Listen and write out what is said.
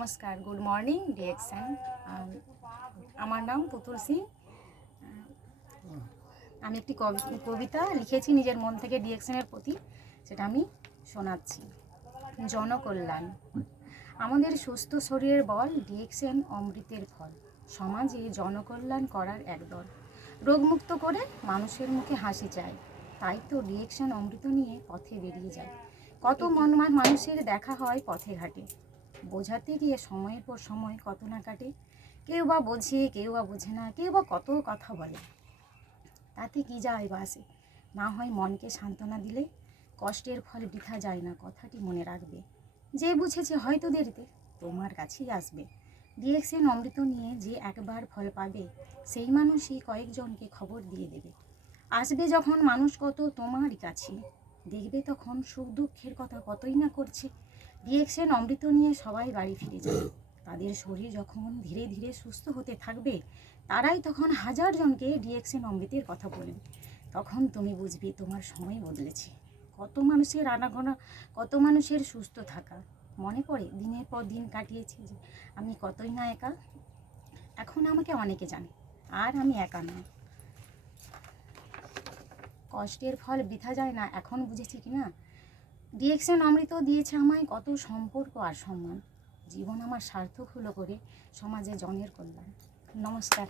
নমস্কার, good morning DXN. আমার নাম পুতুল সিং। আমি একটি কবিতা লিখেছি নিজের মন থেকে ডিএক্সএনের প্রতি, সেটা আমি শোনাচ্ছি। জনকল্যাণ। আমাদের সুস্থ শরীরের বল, ডিএক্সএন অমৃতের ফল। সমাজে জনকল্যাণ করার একদল, রোগমুক্ত করে মানুষের মুখে হাসি চায়। তাই তো ডিএক্সএন অমৃত নিয়ে পথে বেরিয়ে যায়। কত মনমান মানুষের দেখা হয় পথে ঘাটে, বোঝাতে গিয়ে সময়ের পর সময় কত না কাটে। কেউ বা বোঝে, কেউ বা বোঝে না, কেউ বা কত কথা বলে। তাতে কি যায় বা আসে? না হয় মনকে সান্ত্বনা দিলে কষ্টের ফল বৃথা যায় না, কথাটি মনে রাখবে। যে বুঝেছে হয়তো দেরিতে তোমার কাছেই আসবে। ডিএক্সএন অমৃত নিয়ে যে একবার ফল পাবে, সেই মানুষই কয়েকজনকে খবর দিয়ে দেবে। আসবে যখন মানুষ কত তোমারই কাছে, দেখবে তখন সুখ দুঃখের কথা কতই না করছে। ডিএক্সএন অমৃত নিয়ে সবাই বাড়ি ফিরে যাবে। তাদের শরীর যখন ধীরে ধীরে সুস্থ হতে থাকবে, তারাই তখন হাজার জনকে ডিএক্সএন অমৃতের কথা বলবে। তখন তুমি বুঝবে তোমার সময় বদলেছে। কত মানুষের আনাগোনা, কত মানুষের সুস্থ থাকা মনে পড়ে। দিনের পর দিন কাটিয়েছি যে আমি কতই না একা। এখন আমাকে অনেকে জানে, আর আমি একা না। কষ্টের ফল বৃথা যায় না, এখন বুঝেছি কি না। ডিএক্সএন অমৃত দিয়েছে আমায় কত সম্পর্ক আর সম্মান। জীবন আমার সার্থক হলো করে সমাজে জনের কল্যাণ। নমস্কার।